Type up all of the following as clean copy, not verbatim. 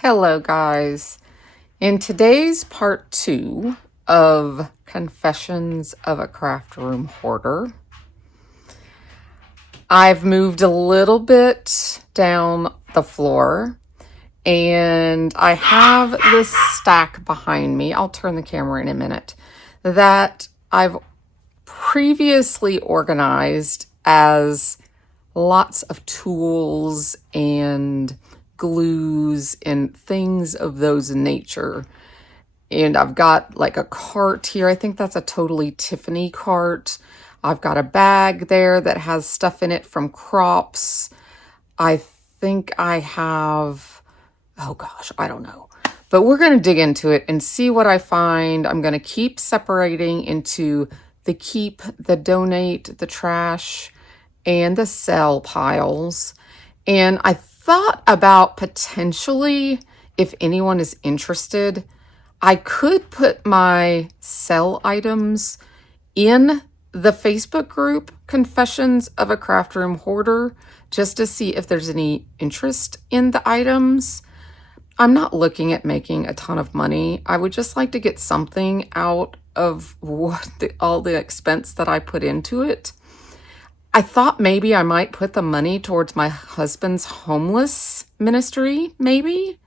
Hello, guys. In today's part 2 of Confessions of a Craft Room Hoarder, I've moved a little bit down the floor and I have this stack behind me. I'll turn the camera in a minute that I've previously organized as lots of tools and glues and things of those nature. And I've got like a cart here. I think that's a Totally Tiffany cart. I've got a bag there that has stuff in it from crops. I think I have, oh gosh, I don't know. But we're going to dig into it and see what I find. I'm going to keep separating into the keep, the donate, the trash, and the sell piles. And I thought about potentially, if anyone is interested, I could put my sell items in the Facebook group Confessions of a Craft Room Hoarder just to see if there's any interest in the items. I'm not looking at making a ton of money. I would just like to get something out of all the expense that I put into it. I thought maybe I might put the money towards my husband's homeless ministry, maybe.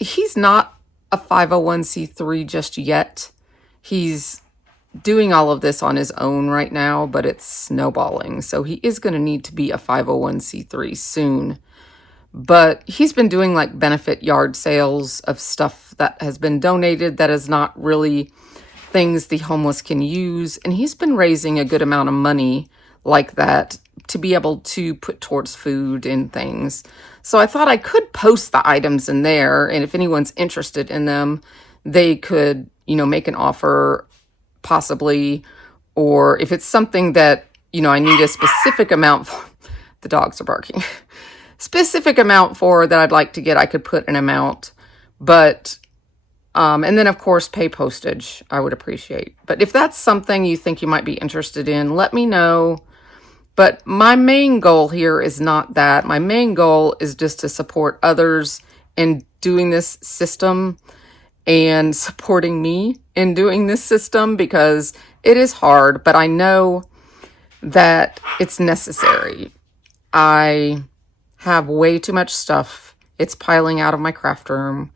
He's not a 501c3 just yet. He's doing all of this on his own right now, but it's snowballing. So he is going to need to be a 501c3 soon. But he's been doing like benefit yard sales of stuff that has been donated that is not really things the homeless can use. And he's been raising a good amount of money like that to be able to put towards food and things. So I thought I could post the items in there. And if anyone's interested in them, they could, make an offer possibly. Or if it's something that, I need a specific amount for, the dogs are barking, specific amount for that I'd like to get, I could put an amount. But and then, of course, pay postage, I would appreciate. But if that's something you think you might be interested in, let me know. But my main goal here is not that. My main goal is just to support others in doing this system and supporting me in doing this system because it is hard, but I know that it's necessary. I have way too much stuff. It's piling out of my craft room.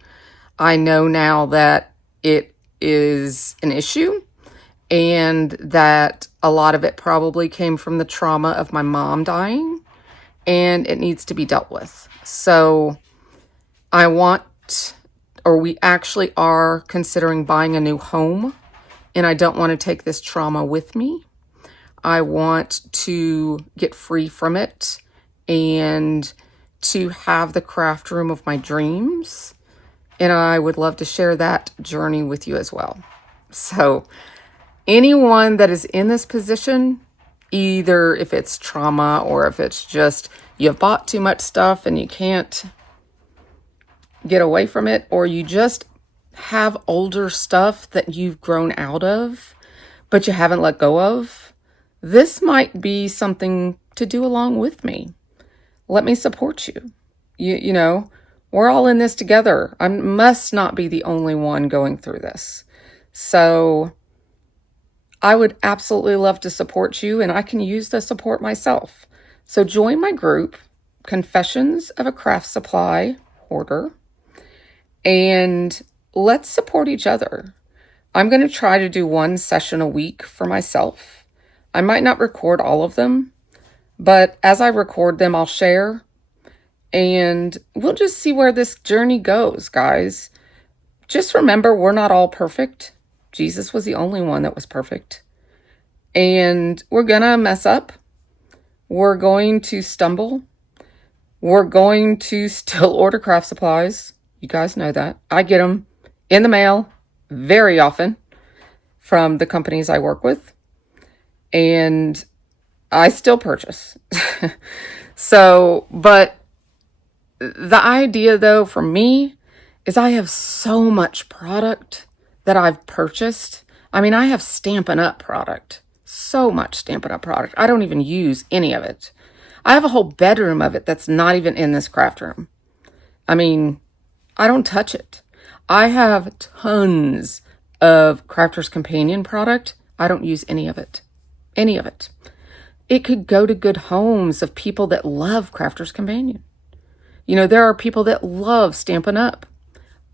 I know now that it is an issue and that a lot of it probably came from the trauma of my mom dying and it needs to be dealt with. So we actually are considering buying a new home and I don't want to take this trauma with me. I want to get free from it and to have the craft room of my dreams. And I would love to share that journey with you as well. So anyone that is in this position, either if it's trauma or if it's just you've bought too much stuff and you can't get away from it, or you just have older stuff that you've grown out of, but you haven't let go of, this might be something to do along with me. Let me support you. You know, we're all in this together. I must not be the only one going through this. So I would absolutely love to support you, and I can use the support myself. So join my group, Confessions of a Craft Supply Hoarder, and let's support each other. I'm going to try to do one session a week for myself. I might not record all of them, but as I record them, I'll share. And we'll just see where this journey goes, guys. Just remember, we're not all perfect. Jesus was the only one that was perfect. And we're going to mess up. We're going to stumble. We're going to still order craft supplies. You guys know that. I get them in the mail very often from the companies I work with. And I still purchase. But the idea, though, for me is I have so much product that I've purchased. I mean, I have Stampin' Up! Product. So much Stampin' Up! Product. I don't even use any of it. I have a whole bedroom of it that's not even in this craft room. I mean, I don't touch it. I have tons of Crafter's Companion product. I don't use any of it. Any of it. It could go to good homes of people that love Crafter's Companion. You know, there are people that love Stampin' Up.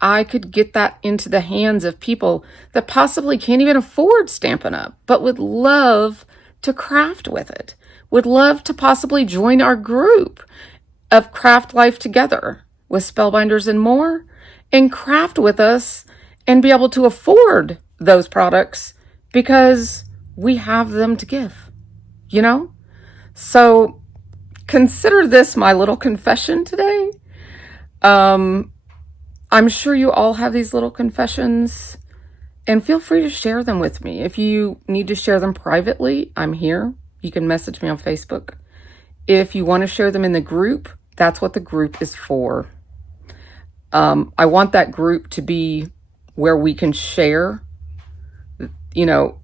I could get that into the hands of people that possibly can't even afford Stampin' Up, but would love to craft with it, would love to possibly join our group of Craft Life Together with Spellbinders and more, and craft with us and be able to afford those products because we have them to give, you know? So consider this my little confession today. I'm sure you all have these little confessions, and feel free to share them with me. If you need to share them privately, I'm here. You can message me on Facebook. If you want to share them in the group, that's what the group is for. I want that group to be where we can share. You know,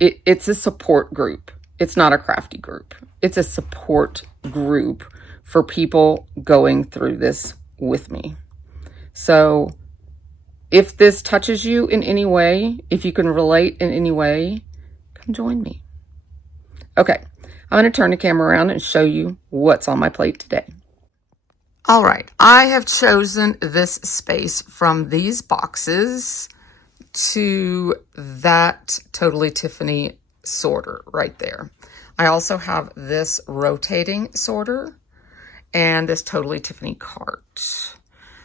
it's a support group. It's not a crafty group. It's a support group for people going through this with me. So if this touches you in any way, if you can relate in any way, come join me. Okay, I'm going to turn the camera around and show you what's on my plate today. All right, I have chosen this space from these boxes to that Totally Tiffany sorter right there. I also have this rotating sorter and this Totally Tiffany cart.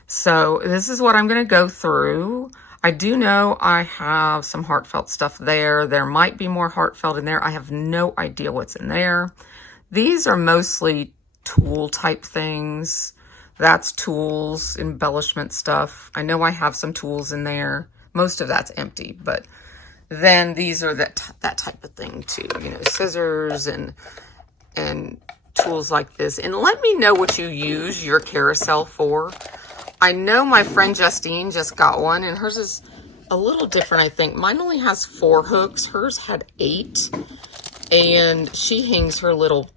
So this is what I'm going to go through. I do know I have some heartfelt stuff there. There might be more heartfelt in there. I have no idea what's in there. These are mostly tool type things. That's tools, embellishment stuff. I know I have some tools in there. Most of that's empty, but then these are that type of thing too. You know, scissors and tools like this. And let me know what you use your carousel for. I know my friend Justine just got one, and hers is a little different, I think. Mine only has 4 hooks. Hers had 8, and she hangs her little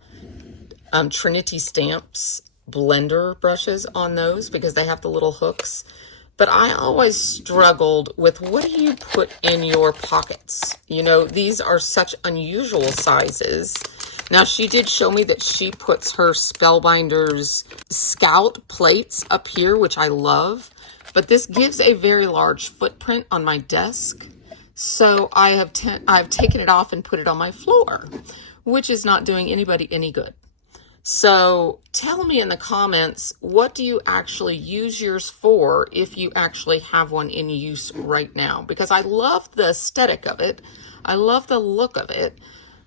Trinity Stamps blender brushes on those because they have the little hooks. But I always struggled with, what do you put in your pockets? You know, these are such unusual sizes. Now, she did show me that she puts her Spellbinders Scout plates up here, which I love. But this gives a very large footprint on my desk. So I've taken it off and put it on my floor, which is not doing anybody any good. So tell me in the comments, what do you actually use yours for if you actually have one in use right now? Because I love the aesthetic of it. I love the look of it,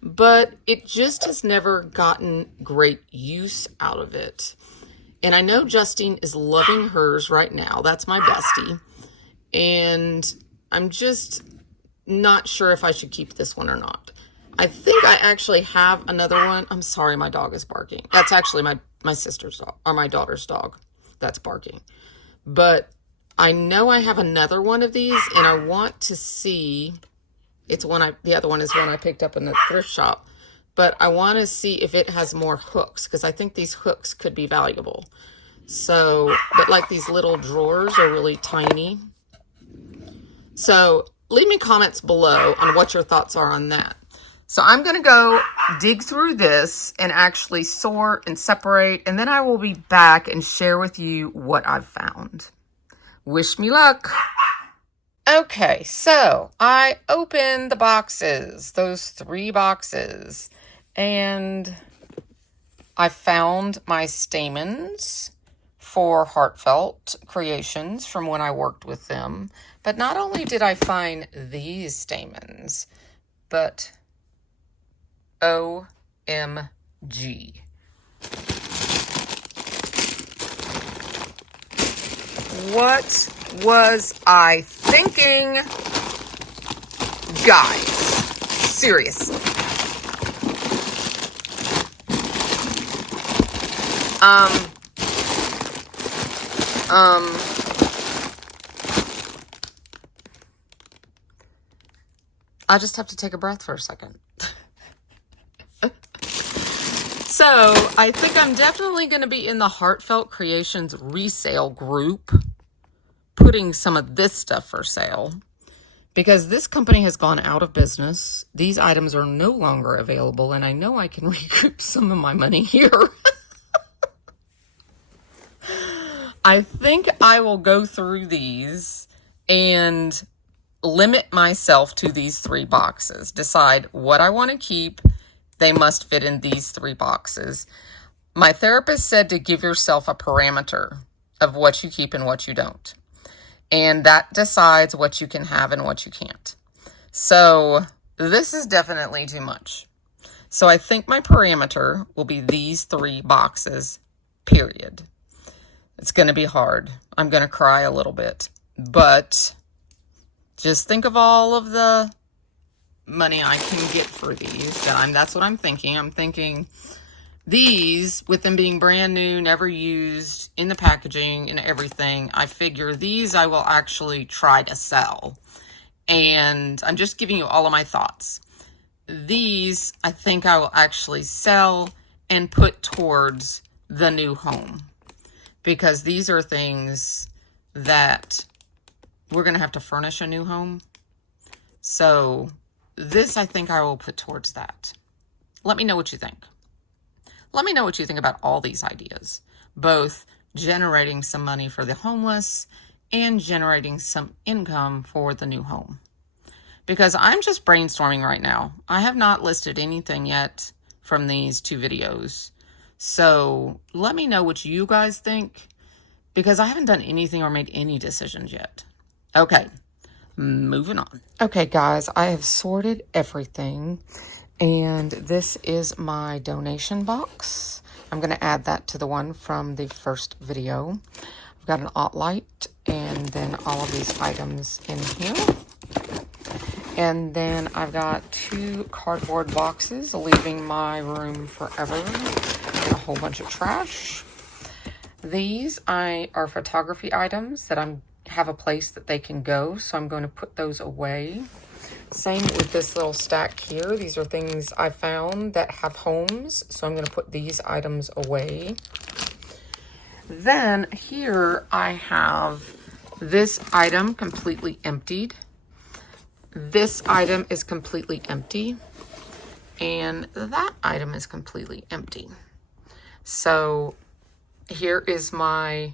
but it just has never gotten great use out of it. And I know Justine is loving hers right now. That's my bestie. And I'm just not sure if I should keep this one or not. I think I actually have another one. I'm sorry, my dog is barking. That's actually my sister's dog, or my daughter's dog that's barking. But I know I have another one of these, and I want to see, the other one is one I picked up in the thrift shop, but I want to see if it has more hooks, because I think these hooks could be valuable. So, but like these little drawers are really tiny. So leave me comments below on what your thoughts are on that. So I'm going to go dig through this and actually sort and separate, and then I will be back and share with you what I've found. Wish me luck. Okay, so I opened the boxes, those 3 boxes, and I found my stamens for Heartfelt Creations from when I worked with them. But not only did I find these stamens, but OMG. What was I thinking? Guys, seriously. I just have to take a breath for a second. So I think I'm definitely going to be in the Heartfelt Creations resale group, putting some of this stuff for sale, because this company has gone out of business. These items are no longer available, and I know I can recoup some of my money here. I think I will go through these and limit myself to these 3 boxes. Decide what I want to keep. They must fit in these 3 boxes. My therapist said to give yourself a parameter of what you keep and what you don't. And that decides what you can have and what you can't. So this is definitely too much. So I think my parameter will be these 3 boxes, period. It's going to be hard. I'm going to cry a little bit. But just think of all of the money I can get for these. That's what I'm thinking. I'm thinking these, with them being brand new, never used, in the packaging and everything, I figure these I will actually try to sell. And I'm just giving you all of my thoughts. These, I think I will actually sell and put towards the new home. Because these are things that we're going to have to furnish a new home. So this, I think I will put towards that. Let me know what you think. Let me know what you think about all these ideas, both generating some money for the homeless and generating some income for the new home. Because I'm just brainstorming right now. I have not listed anything yet from these 2 videos. So let me know what you guys think, because I haven't done anything or made any decisions yet. Okay, moving on. Okay, guys, I have sorted everything, and this is my donation box. I'm going to add that to the one from the first video. I've got an light and then all of these items in here. And then I've got 2 cardboard boxes, leaving my room forever, and a whole bunch of trash. These are photography items that have a place that they can go, so I'm going to put those away. Same with this little stack here. These are things I found that have homes, so I'm going to put these items away. Then here I have this item completely emptied. This item is completely empty, and that item is completely empty. So here is my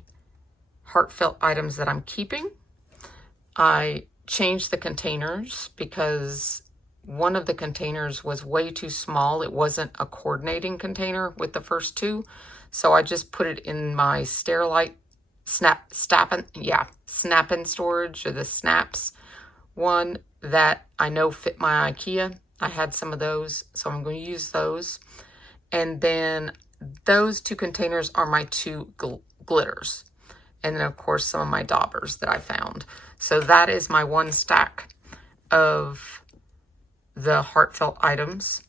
heartfelt items that I'm keeping. I changed the containers because one of the containers was way too small. It wasn't a coordinating container with the first 2. So I just put it in my Sterilite snap-in storage, or the snaps one that I know fit my IKEA. I had some of those, so I'm going to use those. And then those 2 containers are my 2 glitters. And then, of course, some of my daubers that I found. So that is my 1 stack of the heartfelt items.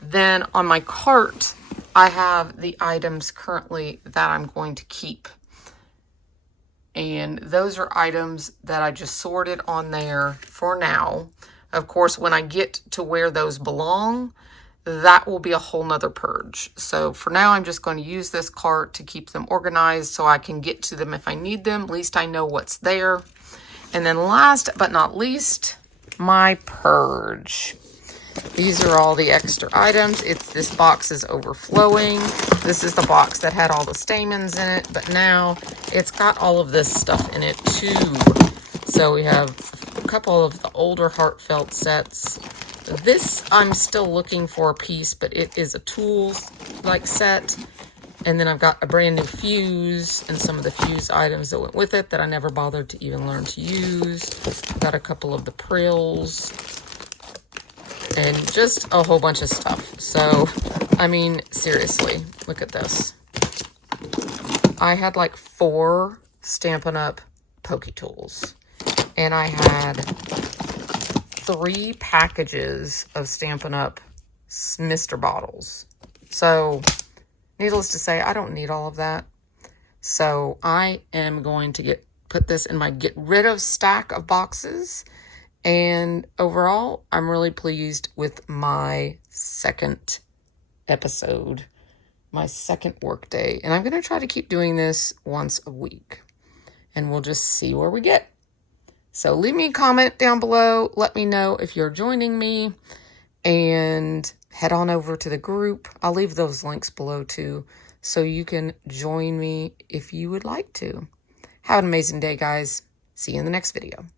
Then on my cart, I have the items currently that I'm going to keep. And those are items that I just sorted on there for now. Of course, when I get to where those belong, that will be a whole nother purge. So for now, I'm just going to use this cart to keep them organized so I can get to them if I need them. At least I know what's there. And then last but not least, my purge. These are all the extra items. This box is overflowing. This is the box that had all the stamens in it, but now it's got all of this stuff in it too. So we have a couple of the older heartfelt sets. This, I'm still looking for a piece, but it is a tools-like set. And then I've got a brand new fuse and some of the fuse items that went with it that I never bothered to even learn to use. I've got a couple of the prills and just a whole bunch of stuff. So, I mean, seriously, look at this. I had like 4 Stampin' Up! Pokey tools, and I had 3 packages of Stampin' Up! Mr. bottles. So, needless to say, I don't need all of that. So, I am going to put this in my get rid of stack of boxes. And overall, I'm really pleased with my second episode my second work day. And I'm going to try to keep doing this once a week. And we'll just see where we get. So leave me a comment down below. Let me know if you're joining me. And head on over to the group. I'll leave those links below too, so you can join me if you would like to. Have an amazing day, guys. See you in the next video.